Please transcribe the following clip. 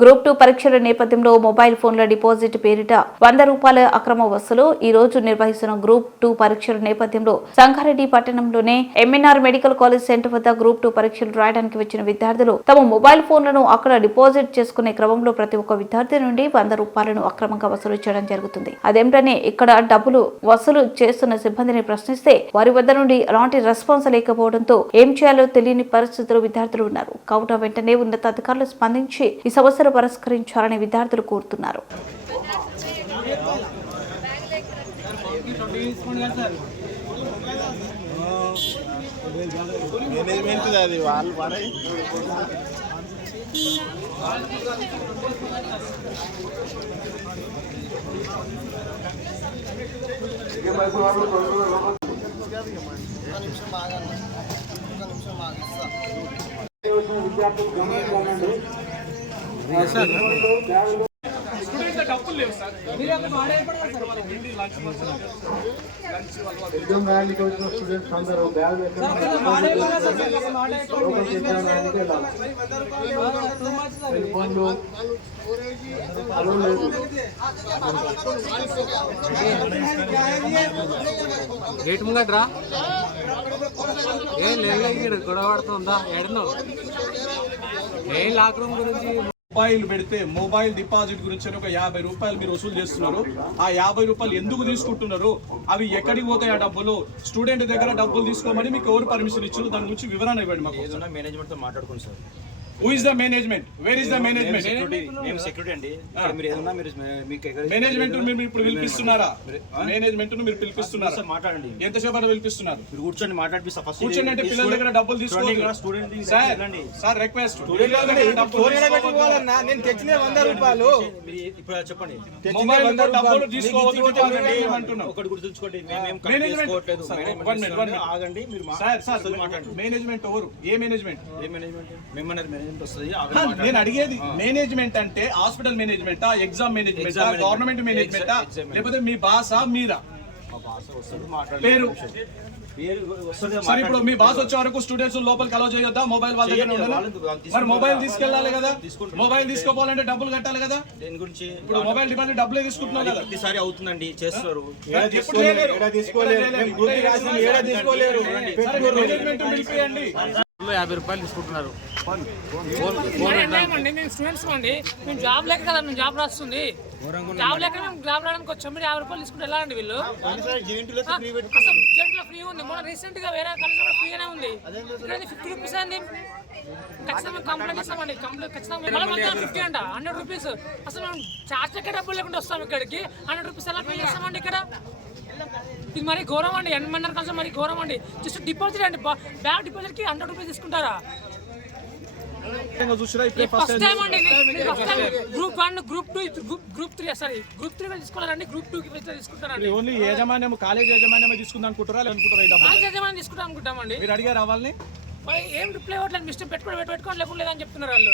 Group 2 పరీక్షల నేపథ్యంలో mobile ఫోన్ల డిపాజిట్ పేరిట 100 రూపాయల అక్రమ వసూలు. ఈ రోజు నిర్వహిస్తున్న గ్రూప్ 2 పరీక్షల నేపథ్యంలో సంగారెడ్డి పట్టణంలోనే ఎంఎన్ఆర్ మెడికల్ కాలేజ్ సెంటర్ వద్ద గ్రూప్ 2 పరీక్షలు రాయడానికి వచ్చిన విద్యార్థులు తమ మొబైల్ ఫోన్లను అక్కడ డిపాజిట్ చేసుకునే క్రమంలో ప్రతి ఒక్క విద్యార్థి నుండి 100 రూపాయలను అక్రమంగా వసూలు చేయడం జరుగుతుంది. అదేంటనే ఇక్కడ డబ్బులు వసూలు చేస్తున్న సిబ్బందిని ప్రశ్నిస్తే వారి వద్ద నుండి ఎలాంటి రెస్పాన్స్ లేకపోవడంతో ఏం చేయాలో తెలియని పరిస్థితుల్లో విద్యార్థులు ఉన్నారు. కావున వెంటనే ఉన్నతాధికారులు స్పందించి ఈ సమస్యను పరిష్కరించాలని విద్యార్థులు కోరుతున్నారు. ఎగ్జామ్ రాయడానికి వచ్చిన స్టూడెంట్స్ అందరూ బ్యాగ్ గేట్ ముంగట్రా ఏం లేదు గొడవ పడుతుందా ఎడను ఏం లాక్ రూమ్ గురించి మొబైల్ పెడితే మొబైల్ డిపాజిట్ గురించి ఒక 50 రూపాయలు మీరు వసూలు చేస్తున్నారు. ఆ 50 రూపాయలు ఎందుకు తీసుకుంటున్నారు? అవి ఎక్కడికి పోతాయి? ఆ డబ్బులు స్టూడెంట్ దగ్గర డబ్బులు తీసుకోమని మీకు ఎవరు పర్మిషన్ ఇచ్చారు? దాని గురించి వివరణ ఇవ్వండి మాకు. మేనేజ్మెంట్ తో మాట్లాడుకోండి sir. Who is the management? Where is the management? మేము సెక్యూరిటీ అండి. మీరు ఏదన్నా మీరు మీకు మేనేజ్మెంట్ మీరు ఇప్పుడు పిలిపిస్తున్నారా? మేనేజ్మెంట్ మీరు పిలిపిస్తున్నారా? సార్ మాట్లాడండి. ఎంతసేపు అలా పిలిపిస్తున్నారా? మీరు కూర్చొని మాట్లాడిపిస్తా. ఫస్ట్ కూర్చొని అంటే పిల్లల దగ్గర డబ్బులు తీసుకోండి. స్టూడెంట్ సార్ రిక్వెస్ట్ నేను తెచ్చిన 100 రూపాయలు ఇప్పుడు చెప్పండి. మొబైల్ డబ్బులు తీసుకోవద్దు అంటున్నాం. ఒకటి గుర్తుంచుకోండి, మేనేజ్మెంట్ ఆగండి. మీరు సార్ మాట్లాడండి. మేనేజ్మెంట్ ఎవరు? ఏ మేనేజ్మెంట్? మేనేజ్మెంట్ నేను అడిగేది మేనేజ్మెంట్ అంటే హాస్పిటల్ మేనేజ్మెంటా, ఎగ్జామ్ మేనేజ్మెంటా, గవర్నమెంట్ మేనేజ్మెంటా, లేకపోతే మీ బాసా మీరా? పేరు సార్. ఇప్పుడు మీ బాస్ వచ్చే వరకు స్టూడెంట్స్ లోపలికి అలౌ చేయొద్దా? మొబైల్ వాళ్ళ దగ్గర ఉండాలి. మరి మొబైల్ తీసుకెళ్ళాలి కదా. మొబైల్ తీసుకోవాలంటే డబ్బులు కట్టాలి కదా. దేని గురించి? ఇప్పుడు మొబైల్ డిపాజిట్ డబ్బులే తీసుకుంటున్నావు కదా. ప్రతిసారి అవుతుందండి, చేస్తారు. మేనేజ్మెంట్ పిలిపియండి. 50 రూపాయలు తీసుకుంటున్నారు. నేను స్టూడెంట్స్ అండి. మేము జాబ్ లేక కదా, మేము జాబ్ రాస్తుంది. జాబ్ లేక మేము జాబ్ రావడానికి వచ్చాము. మీరు 50 రూపాయలు తీసుకుంటే ఎలా అండి? వీళ్ళు జెంట్లో ఫ్రీ ఉంది. మొన్న రీసెంట్ గా వేరే కాలేజ్ కూడా ఫ్రీగానే ఉంది. ఇక్కడ 50 రూపీస్ అండి. ఖచ్చితంగా కంప్లైంట్ ఇస్తామండి. ఖచ్చితంగా 50 అంట, 100 రూపీస్. అసలు మేము చార్జ్ ఎక్కడ డబ్బులు లేకుండా వస్తాం ఇక్కడికి. 100 రూపీస్ ఎలా పే చేస్తామండి ఇక్కడ? ఇది మరీ ఘోరం అండి. ఎన్ఎంఆర్ కలిసి మరీ ఘోరం అండి. జస్ట్ డిపాజిట్ అండి, బ్యాంక్ డిపాజిట్ కి 100 రూపీస్ తీసుకుంటారా? ఫస్ట్ టైం అండి. Group 1, group 2, group 3 sorry group 3 తీసుకోవాలండి. గ్రూప్ 2 కి తీసుకుంటారండి. ఓన్లీ యాజమాన్యం, కాలేజ్ యాజమాన్యం తీసుకుందాం అనుకుంటారా? కాలేజ్ యాజమాన్యం తీసుకుంటాం అనుకుంటామండి. మీరు అడిగారు రావాలని ఏం రిప్లై అవ్వట్లేదు. మిస్టేక్ పెట్టుకోండి లేదని చెప్తున్నారు వాళ్ళు.